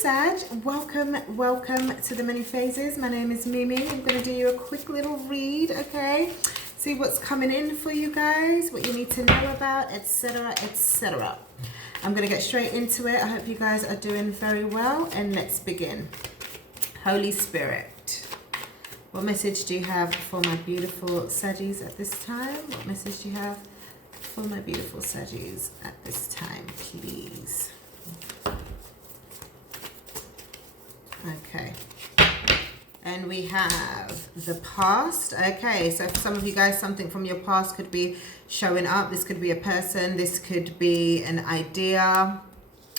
Sag, welcome to the many phases. My name is Mimi. I'm going to do you a quick little read, okay? See what's coming in for you guys, what you need to know about, etc, etc. I'm going to get straight into it. I hope you guys are doing very well, and let's begin. Holy Spirit, what message do you have for my beautiful Saggies at this time? What message do you have for my beautiful Saggies at this time, please? Okay, and we have the past. Okay, so for some of you guys, something from your past could be showing up. This could be a person, this could be an idea,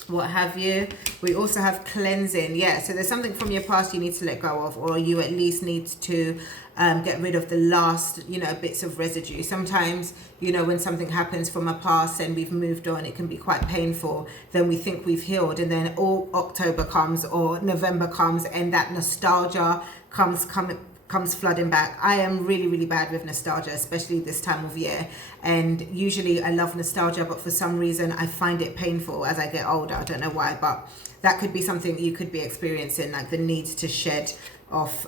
what have you. We also have cleansing. Yeah, so there's something from your past you need to let go of, or you at least need to get rid of the last, bits of residue. Sometimes, when something happens from a past and we've moved on, it can be quite painful. Then we think we've healed, and then all October comes or November comes, and that nostalgia comes flooding back. I am really, really bad with nostalgia, especially this time of year. And usually I love nostalgia, but for some reason I find it painful as I get older. I don't know why, but that could be something you could be experiencing, like the need to shed off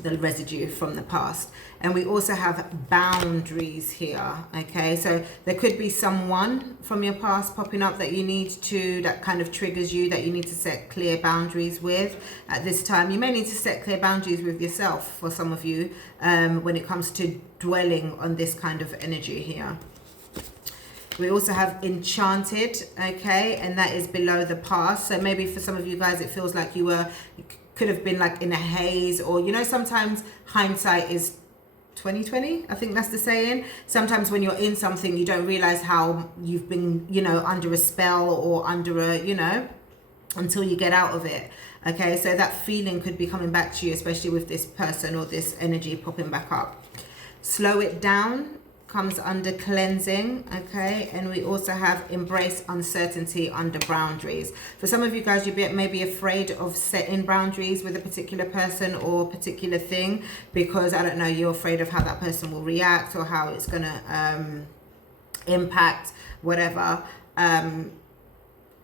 the residue from the past. And we also have boundaries here. Okay, so there could be someone from your past popping up that kind of triggers you, that you need to set clear boundaries with at this time. You may need to set clear boundaries with yourself for some of you when it comes to dwelling on this kind of energy here. We also have enchanted, okay, and that is below the past. So maybe for some of you guys it feels like you could have been like in a haze, or sometimes hindsight is 2020, I think that's the saying. Sometimes when you're in something, you don't realize how you've been under a spell, or under a until you get out of it. Okay, so that feeling could be coming back to you, especially with this person or this energy popping back up. Slow it down comes under cleansing, okay, and we also have embrace uncertainty under boundaries. For some of you guys, you may be afraid of setting boundaries with a particular person or particular thing, because I don't know, you're afraid of how that person will react, or how it's gonna impact whatever,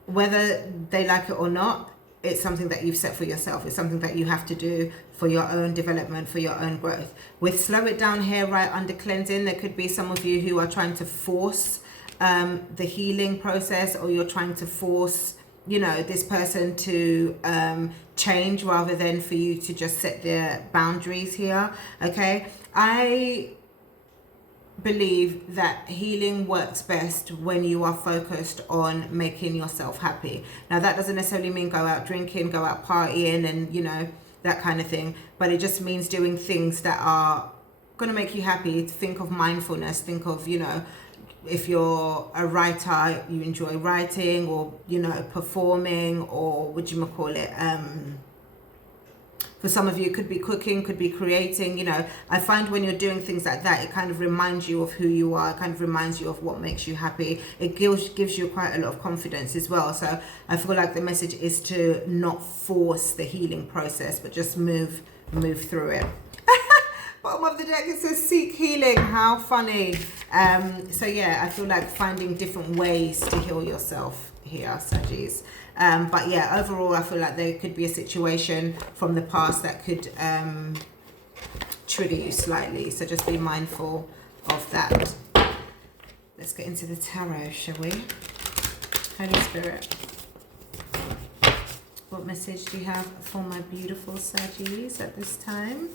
whether they like it or not. It's something that you've set for yourself. It's something that you have to do for your own development, for your own growth. With slow it down here, right under cleansing, there could be some of you who are trying to force the healing process, or you're trying to force, this person to change, rather than for you to just set their boundaries here. Okay, I believe that healing works best when you are focused on making yourself happy. Now that doesn't necessarily mean go out drinking, go out partying, and that kind of thing, but it just means doing things that are going to make you happy. Think of mindfulness, think of if you're a writer, you enjoy writing, or performing, or for some of you, it could be cooking, could be creating. I find when you're doing things like that, it kind of reminds you of who you are. It kind of reminds you of what makes you happy. It gives you quite a lot of confidence as well. So I feel like the message is to not force the healing process, but just move through it. Bottom of the deck, it says seek healing. How funny. So yeah, I feel like finding different ways to heal yourself here, Saggies. But yeah, overall I feel like there could be a situation from the past that could trigger you slightly, so just be mindful of that. Let's get into the tarot, shall we? Holy Spirit, what message do you have for my beautiful Saggies at this time?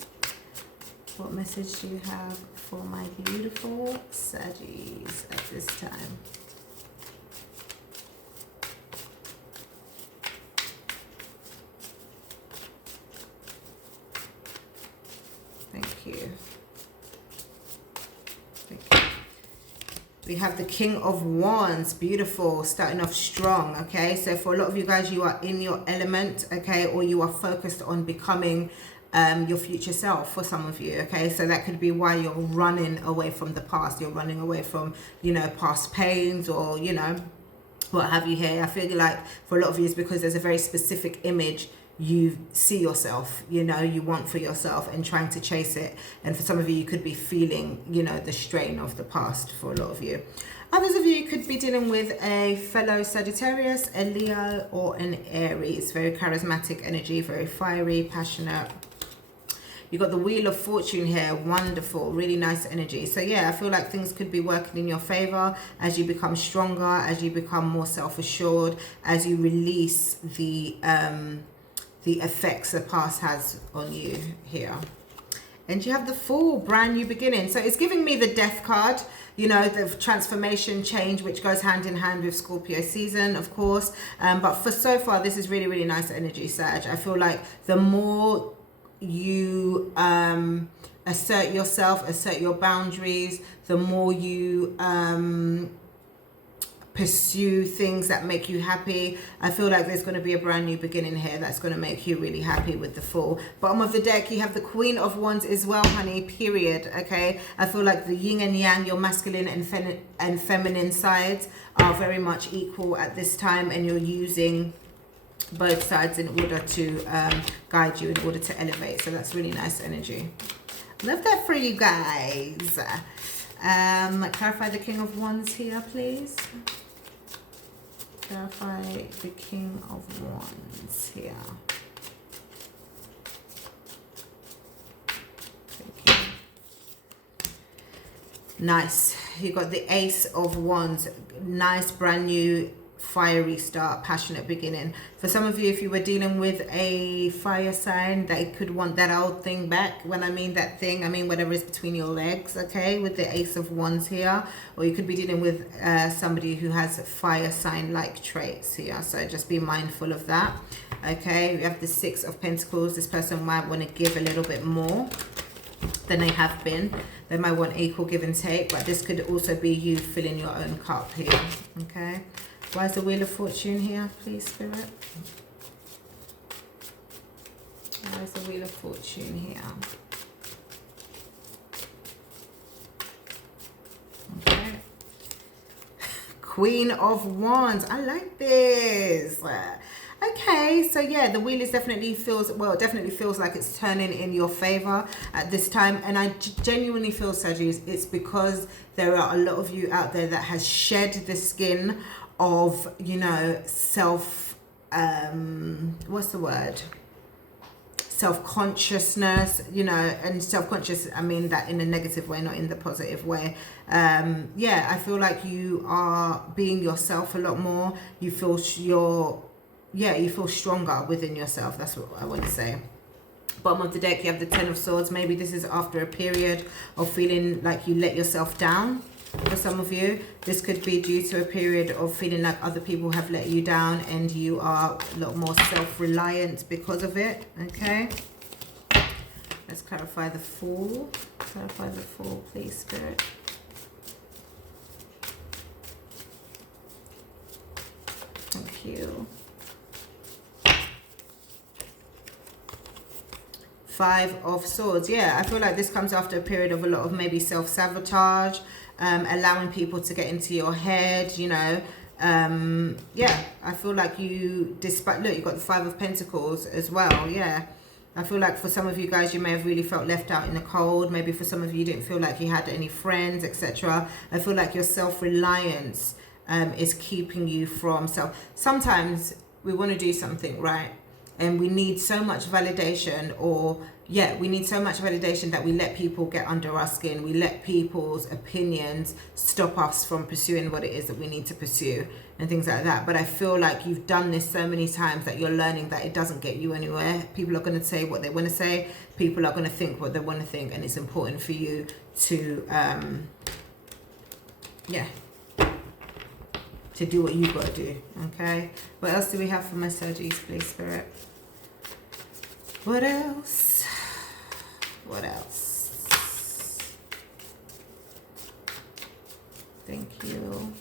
What message do you have for my beautiful Saggies at this time? Thank you. We have the King of Wands. Beautiful. Starting off strong. Okay, so for a lot of you guys, you are in your element. Okay, or you are focused on becoming your future self. For some of you, okay, so that could be why you're running away from the past. You're running away from past pains, or what have you here. I feel like for a lot of you, it's because there's a very specific image you see yourself, you want for yourself, and trying to chase it. And for some of you, you could be feeling, the strain of the past for a lot of you. Others of you could be dealing with a fellow Sagittarius, a Leo, or an Aries. Very charismatic energy, very fiery, passionate. You got the Wheel of Fortune here. Wonderful, really nice energy. So yeah, I feel like things could be working in your favor as you become stronger, as you become more self-assured, as you release the effects the past has on you here. And you have the Fool, brand new beginning. So it's giving me the Death card, you know, the transformation, change, which goes hand in hand with Scorpio season, of course. But for so far, this is really, really nice energy, Sag. I feel like the more you assert yourself, assert your boundaries, the more you pursue things that make you happy. I feel like there's going to be a brand new beginning here that's going to make you really happy with the Fool. Bottom of the deck, you have the Queen of Wands as well, honey, period. Okay, I feel like the yin and yang, your masculine and feminine sides are very much equal at this time, and you're using both sides in order to guide you, in order to elevate. So that's really nice energy. Love that for you guys. Clarify the King of Wands here, please. Clarify the King of Wands here. Thank you. Nice. You got the Ace of Wands. Nice, brand new, fiery start, passionate beginning. For some of you, if you were dealing with a fire sign, they could want that old thing back. When I mean that thing, I mean whatever is between your legs, okay, with the Ace of Wands here. Or you could be dealing with somebody who has fire sign like traits here, so just be mindful of that. Okay, we have the Six of Pentacles. This person might want to give a little bit more than they have been. They might want equal give and take, but this could also be you filling your own cup here. Okay, why is the Wheel of Fortune here, please, Spirit? Why is the Wheel of Fortune here? Okay. Queen of Wands. I like this. Okay, so yeah, the wheel is definitely feels, well, it definitely feels like it's turning in your favor at this time. And I genuinely feel, Sagittarius, it's because there are a lot of you out there that has shed the skin of, you know, what's the word? Self-consciousness, you know, and self-conscious, I mean that in a negative way, not in the positive way. Yeah, I feel like you are being yourself a lot more. You feel you feel stronger within yourself. That's what I want to say. Bottom of the deck, you have the Ten of Swords. Maybe this is after a period of feeling like you let yourself down. For some of you, this could be due to a period of feeling like other people have let you down and you are a lot more self-reliant because of it. Okay, let's clarify the Fool. Clarify the Fool, please, Spirit. Thank you. Five of Swords. Yeah, I feel like this comes after a period of a lot of maybe self-sabotage, allowing people to get into your head, you know. Yeah, I feel like you, despite, look, you've got the Five of Pentacles as well. Yeah, I feel like for some of you guys, you may have really felt left out in the cold. Maybe for some of you, didn't feel like you had any friends, etc. I feel like your self-reliance is keeping you from Sometimes we want to do something, right? And we need so much validation, we need so much validation that we let people get under our skin. We let people's opinions stop us from pursuing what it is that we need to pursue and things like that. But I feel like you've done this so many times that you're learning that it doesn't get you anywhere. People are going to say what they want to say. People are going to think what they want to think. And it's important for you to, to do what you've got to do. Okay. What else do we have for my Sagittarius, please, Spirit? What else? What else? Thank you.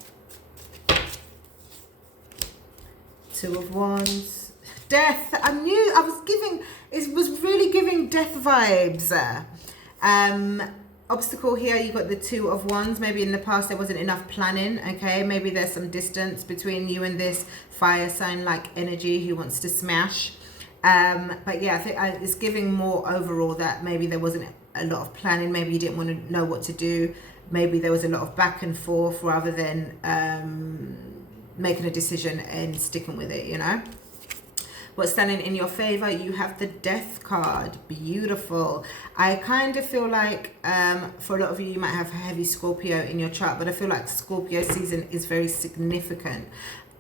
Two of Wands. Death. I knew I was giving, it was really giving death vibes. Obstacle here, you got the Two of Wands. Maybe in the past there wasn't enough planning. Okay, maybe there's some distance between you and this fire sign like energy who wants to smash. But yeah, I think it's giving more overall that maybe there wasn't a lot of planning. Maybe you didn't want to know what to do. maybe there was a lot of back and forth rather than making a decision and sticking with it, you know. What's standing in your favor? You have the Death card. Beautiful. I kind of feel like for a lot of you, you might have heavy Scorpio in your chart, but I feel like Scorpio season is very significant.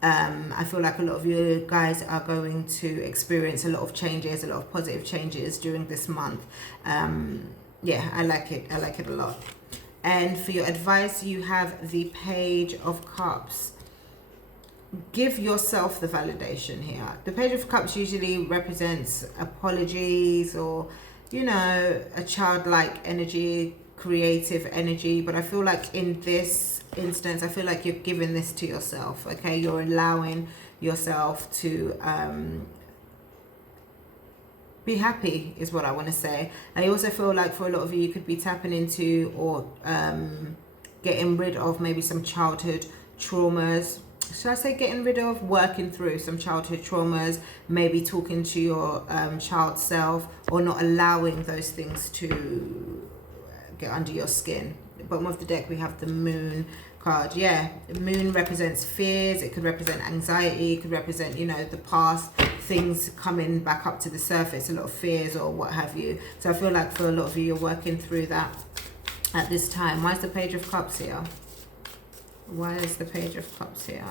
I feel like a lot of you guys are going to experience a lot of changes, a lot of positive changes during this month. Yeah, I like it. I like it a lot. And for your advice, you have the Page of Cups. Give yourself the validation here. The Page of Cups usually represents apologies or, you know, a childlike energy, creative energy. But I feel like in this instance, I feel like you're giving this to yourself, okay? You're allowing yourself to be happy is what I want to say. I also feel like for a lot of you, you could be tapping into or getting rid of maybe some childhood traumas. Should I say getting rid of, working through some childhood traumas, maybe talking to your child self, or not allowing those things to get under your skin. At the bottom of the deck, we have the Moon card. Yeah, the Moon represents fears. It could represent anxiety. It could represent, you know, the past, things coming back up to the surface, a lot of fears or what have you. So I feel like for a lot of you, you're working through that at this time. Why is the Page of Cups here? Why is the Page of Cups here?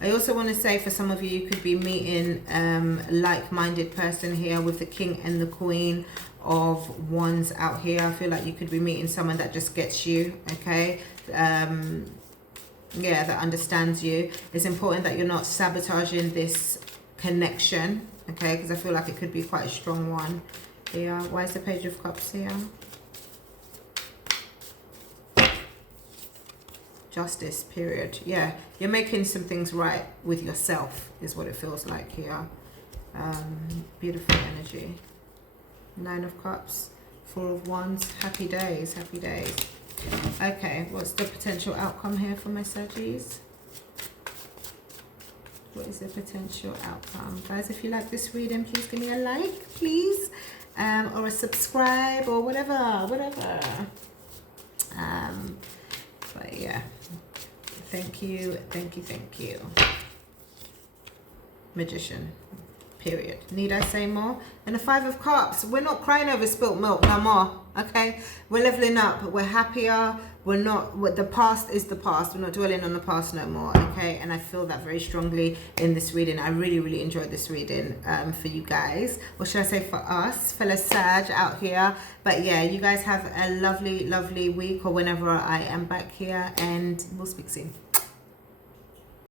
I also want to say for some of you, you could be meeting a like-minded person here with the King and the Queen of Wands out here. I feel like you could be meeting someone that just gets you, okay? Yeah, that understands you. It's important that you're not sabotaging this connection, okay? Because I feel like it could be quite a strong one here. Why is the Page of Cups here? Justice, period. Yeah, you're making some things right with yourself is what it feels like here. Beautiful energy. Nine of Cups, Four of Wands. Happy days, happy days. Okay, what's the potential outcome here for my Saggies? What is the potential outcome? Guys, if you like this reading, please give me a like, please. Or a subscribe or whatever. But yeah, thank you. Magician, period. Need I say more? And the Five of Cups, we're not crying over spilt milk no more, okay? We're leveling up, we're happier, we're not, the past is the past, we're not dwelling on the past no more, okay? And I feel that very strongly in this reading. I really enjoyed this reading for you guys, or should I say for us, fellow Sag out here. But yeah, you guys have a lovely week, or whenever I am back here, and we'll speak soon.